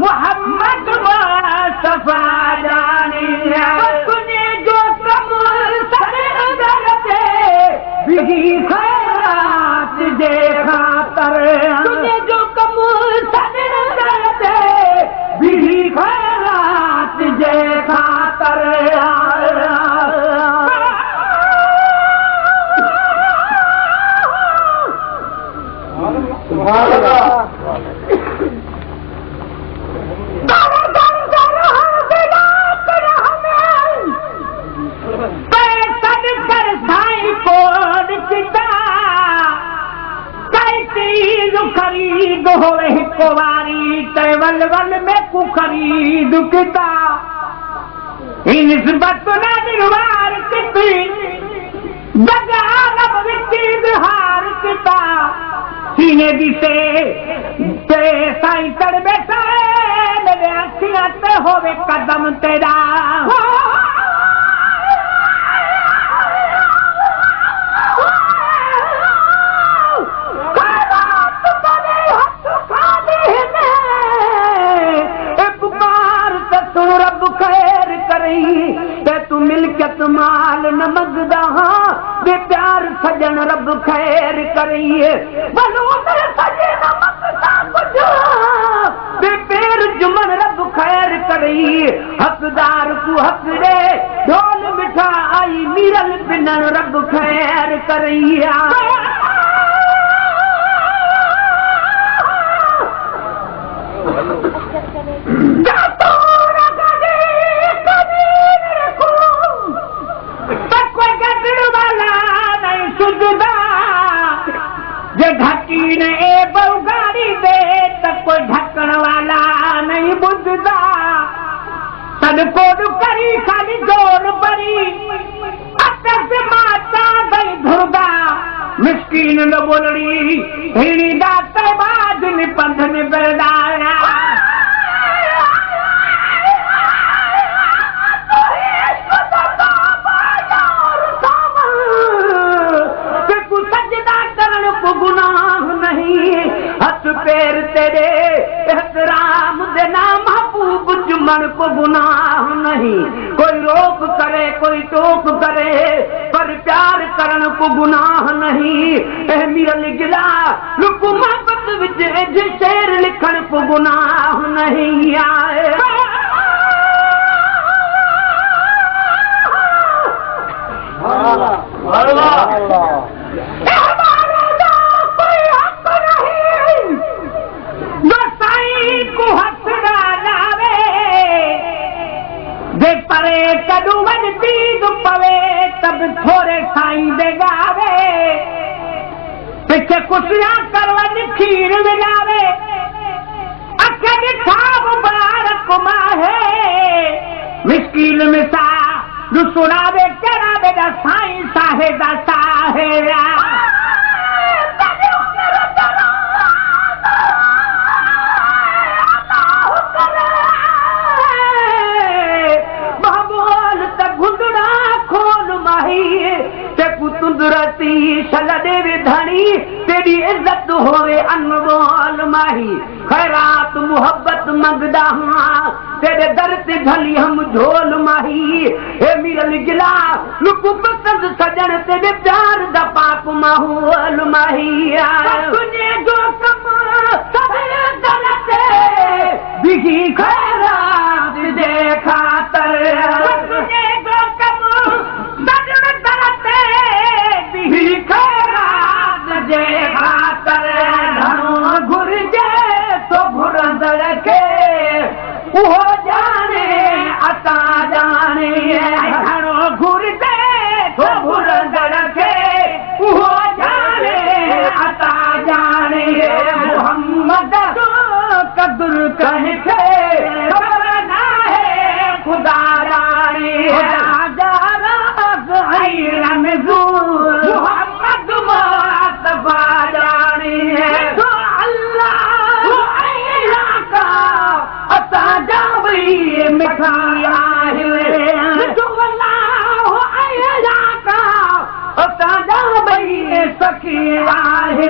मोहम्मद मुस्तफा जानी तुझे जो कम सरदर ते बिगी खैरात जे खातर तुझे जो कम सरदर ते बिगी खैरात जे खातर खरीद होवे कुवारी तेवल वल में कु खरीद किता निस्बत न निर्वार किती जगाल विकीद हार किता सीने दिसे ते साईं तड़ बैठा मेरे अखियां ते होवे कदम तेरा तू मिल्कियत माल न मंगदा बे प्यार सजन रब खैर करिए भलो मेरे सजे न मंगदा कुछ बे पैर जुमन रब खैर करिए हकदार को हक दे ढोल मिठा आई मीरल बिनन रब खैर करिए ढकीन ए बहुगाड़ी दे तक कोई ढकण वाला नहीं बुझदा सदको करी खाली जोर बरी अटक माता दई धुरदा मिस्कीन न बोलड़ी हिणी दाते बाज नि पंध नि बेदाया पैर तेरे एहतराम देना महबूब जुमन को गुनाह नहीं कोई रोक करे कोई टोक करे पर प्यार करन को गुनाह नहीं ए मिरल गिला लुक मोहब्बत विच जे शेर लिखण को गुनाह नहीं आए परे कदू वजती पवे तब थोड़े साईं दे गावे पिछे कुसियां करवज खीर विगावे अख ॾिठा मुबारक माहे मिस्कील मिसा सुनावे कहिड़ा बेटा साईं साहे दा साहेरा तुंदरती शल देवी धनी तेरी इज्जत होवे अनमोल माही खैरात मोहब्बत मंगदा हां तेरे दर ते झली हम झोल माही ए मिरल गिला लुक पसंद सजन तेरे प्यार दा पाक माहौल माही तुझे जो कम सदे दर ते बिगी खैरात दे खातर तुझे जो कम सदे दर ते बिगी खैरात दे खातर घणो घुरजे तो घुरंदड़ खे उहो जाने अता जाने घणो घुरजे तो घुरंदड़ खे उहो जाने अता जाने मोहम्मद कदुर कह खे खबर नाहे खुदा जाने मोहम्मद मुस्तफा जाने तो अल्लाह का अता जावी मिठाई आहे तो अल्लाह का अता जावी सखी आहे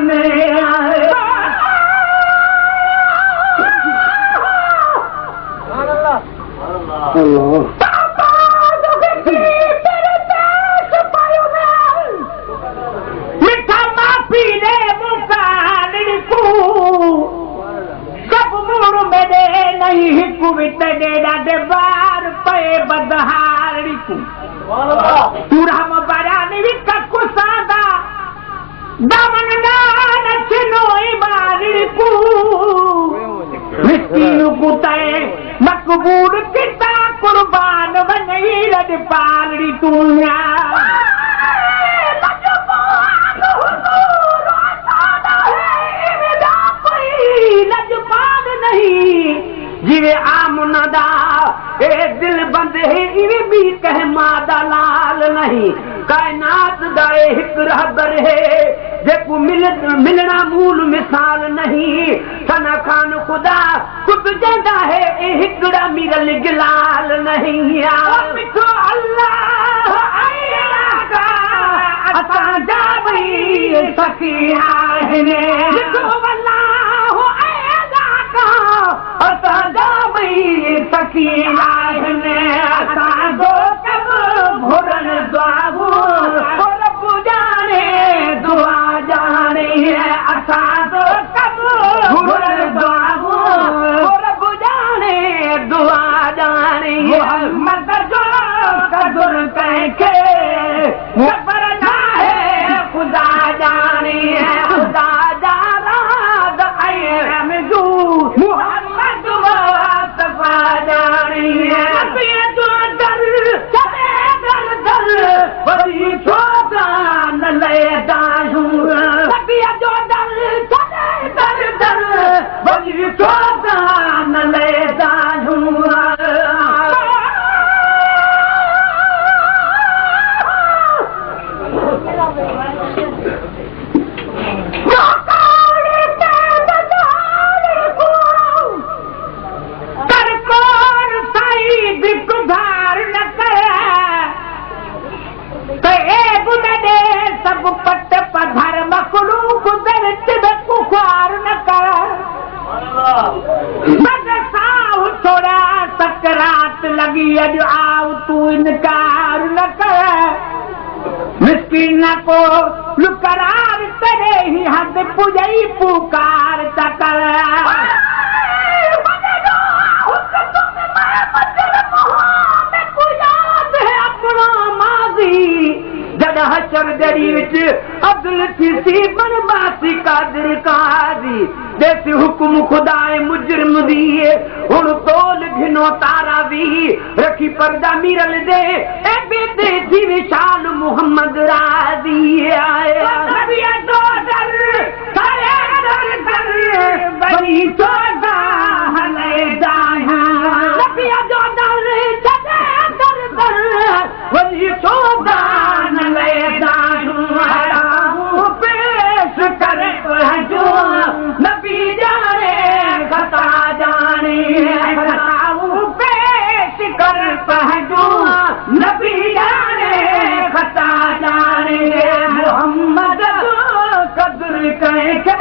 दहाड़ी को पूरा मबारानी भी कक्को सादा दामन नान चिनोई बारी को मिस्कीन को तय मकबूल किता कुर्बान बनई रद पालड़ी तूया जिवे आमनदा ए दिल बंद है इवे भी कह मादा लाल नहीं कायनात दाए हिक रहबर है जेको मिलना मूल मिसाल नहीं सना खान खुदा कुछ जंदा है ए हिकड़ा मिरल गिलाल नहीं मिठो अल्लाह आया अता जावई सखिया है मिठो अल्लाह आया अता जावई सखिया है अता दो कब घुरन दुआगो और पुजाने दुआ जाने अता दो कब घुरन दुआगो और पुजाने दुआ जाने मोहम्मद जो कदर कहके खबर ना है खुदा जाने खुदा जाना दायरे में जो मोहम्मद मुस्तफा जाने जो दर चले दर दर बड़ी छोटा न ले दाहूं सबिया जो दर चले दर दर बड़ी छोटा न ले दाहूं पट पधर मकलू कुदर पुकार न कर साहु छोड़ा सकरात लगी अॼु आओ तू इनकार न कर मिस्कीन को लुकरार तेरे ही हद पुजई पुकार त कर अपना माजी जद हशर दरी विच अब्दुल थी बनवासी कादिर काजी देसी हुकुम खुदाए मुजरिम दिए हुन तोल घिनो तारा भी रखी पर्दा मिरल दे ए बेदे थी विशाल मोहम्मद राजी आए नबिया तो दर सारे दर दर बनी सोदा हले दाया नबिया जो दर चले दर दर बनी सोदा नले दाहूं पेश करे जो नबी जाने खता जाने खताऊं पेश कर जो नबी जाने खता जाने मोहम्मद कदर कहके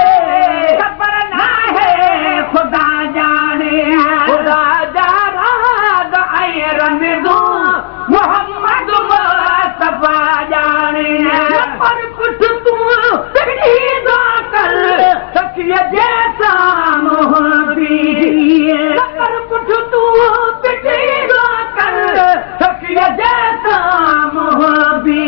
खबर ना है खुदा जाने खुदा जाना दाए रमदो मोहम्मद मुस्तफा जाने पर कुछ तू तेरी दुआ कर सखिया जैसा मोहब्बी पर कुछ तू तेरी दुआ कर सखिया जैसा मोहब्बी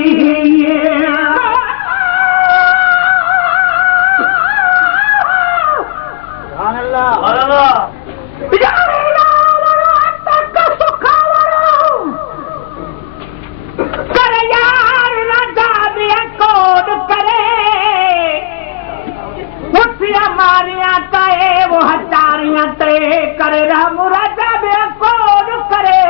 मारिया तय वो हजारियां तय करे राम राजा बे कौन करे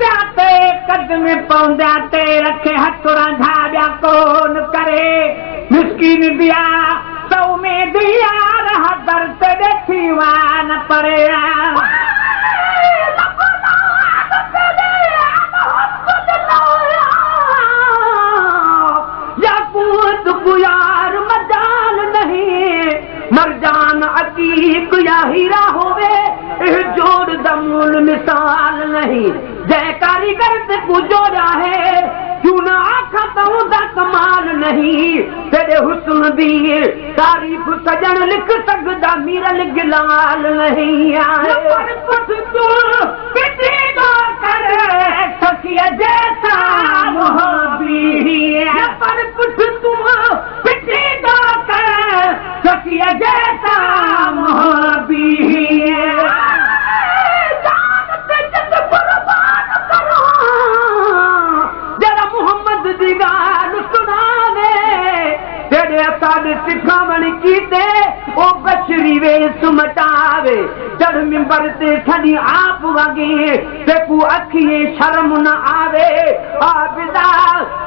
जाते कदम पौंदा ते रखे हथुरा झाबिया कौन करे मिस्कीन दिया सौ में दिया रहा दर्द देखी वान पड़े मरजान अतीक या हीरा होवे जोड़ दमूल मिसाल नहीं जय कारीगर से कुछ जोड़ा है क्यों ना दा कमाल नहीं तेरे हुस्न दी तारीफ सजन लिख सकदा मीरल गिलाल नहीं आए पर कुछ तू पिटेगा कर सखिया जैसा मोहब्बी पर कुछ तू पिटेगा कर सखिया जैसा मोहब्बी सिखावण कीते ओ बशरी वे सुमटावे चढ़ मिंबर ते ठनी आप वगे ते को अखिए शर्म न आवे आबिदा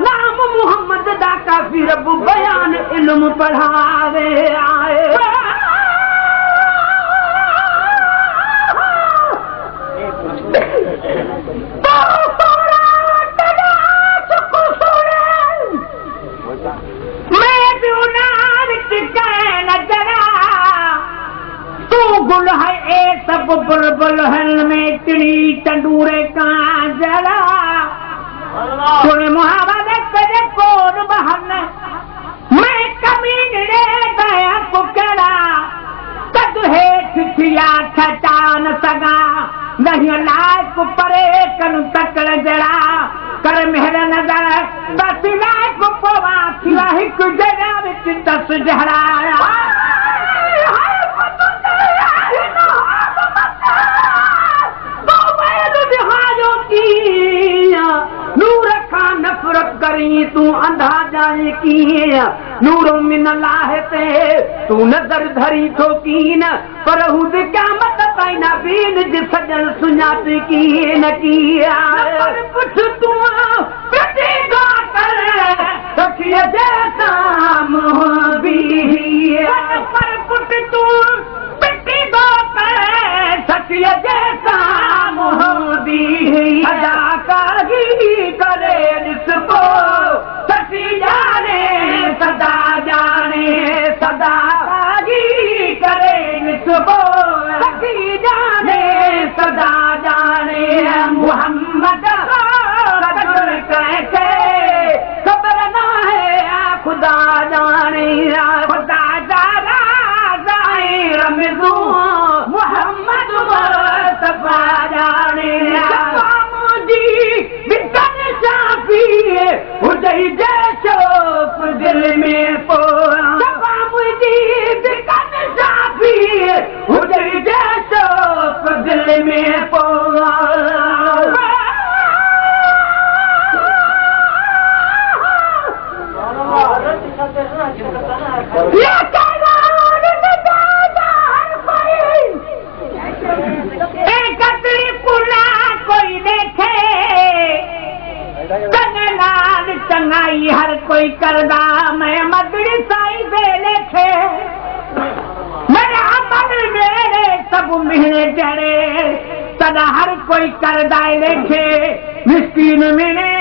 नाम मोहम्मद दा काफी रब बयान इल्म पढ़ावे आए गुल है ए सब बुलबुल हल में चिड़ी तंदूरे का जला सुन मुहावरे तेरे कोन बहन मैं कमीन रे गया कुकड़ा कद है ठिठिया छटान सगा नहीं लायक परे कनु तकड़ जड़ा कर मेहर नजर बस लायक पोवा खिला हिक जगह विच दस जहराया नूर खां नफरत करी तू अंधा जाने की नूर मिन अल्लाह ते तू नजर धरी ठोकीन पर हुद क़यामत ताईं ना बीन जे सजन सुञात की न किया पर कुछ तू पिटेगा कर सखिया जैसा मोहब्बी पर कुछ तू पिटेगा कर सखिया जैसा मोहब्बी अदाकारी करे जिसको सची जाने सदा कारी करे जिसको सची जाने सदा जाने मोहम्मद कैसे खबर ना है खुदा जाने खुदा जाना जाए रमजू मोहम्मद मुस्तफा जाने दिल में पो दिल में पो कोई देखे चंगाई हर कोई करदा मैं मदरी साई दे लेखे मेरे अमल मेरे सब मिहने जड़े सदा हर कोई करदा लेखे मिस्कीन मिले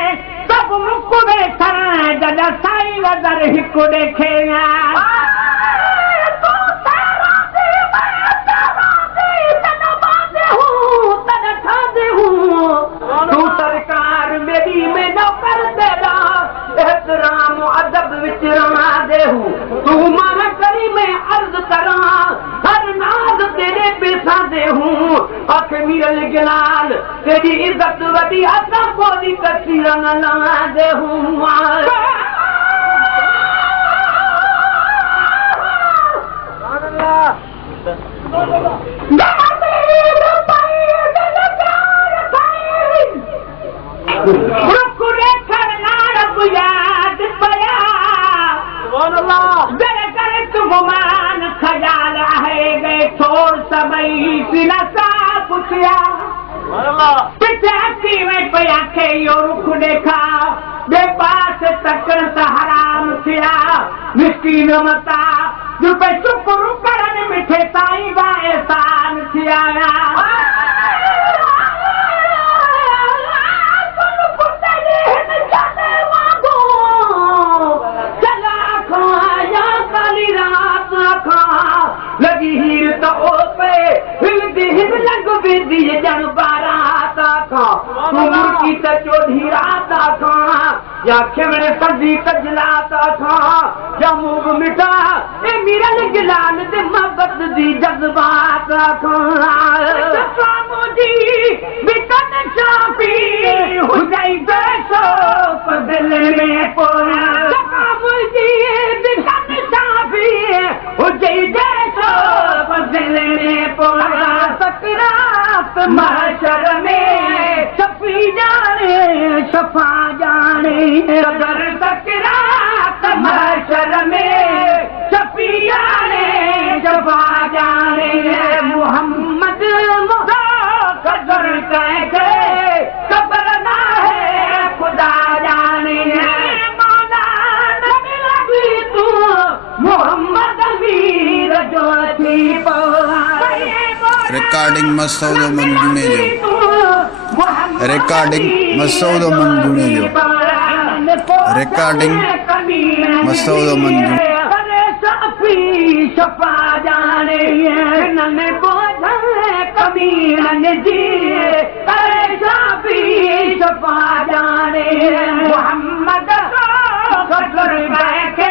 सब मुक्को में सर जदा साई नजर हिको देखे तू सरकार मेरी में नौकर तेरा एहतराम अदब विच रहा दे हूँ तू मारा करी मैं अर्ज करा हर नाज तेरे पेशा दे हूँ अख मीरल गिलाल तेरी इज्जत वदी असा बोली कसी रंग ला दे हूँ गुमान खजाल है गए छोड़ सबई सिला सा पुछिया पिछाती में पया के यो रुख देखा बे पास तकड़ सा हराम थिया मिस्कीन मता जो पे शुक्र करन मिठे साईं बा एहसान थिया लगी हीर तो ओपे हिलदी हिल लग बेदी जन बारात का मुर्गी तो चोधी रात का या खिमड़े सदी कजला ता था या मूग मिठा ए मिरल गिलाल दे मोहब्बत दी जज्बात था मुझी बिकन शाफी हुजै बैठो दिल में पोया मुझी बिकन शाफी हुजै बैठो दिल में पोया सकरात महशर में शफी जाने शफा जाने अगर सकरात महशर में शफी जाने शफा जाने मोहम्मद मुदा कदर कहके कबर ना है खुदा जाने मौला नबी लगी तू मोहम्मद अमीर जो थी रिकॉर्डिंग मसूद मंजूने जो रिकॉर्डिंग मसूद मंजूने जो रिकॉर्डिंग मसूद मंजूने शफा जाने नने बोझे कमीरन जी शाफी शफा जाने मोहम्मद कदर के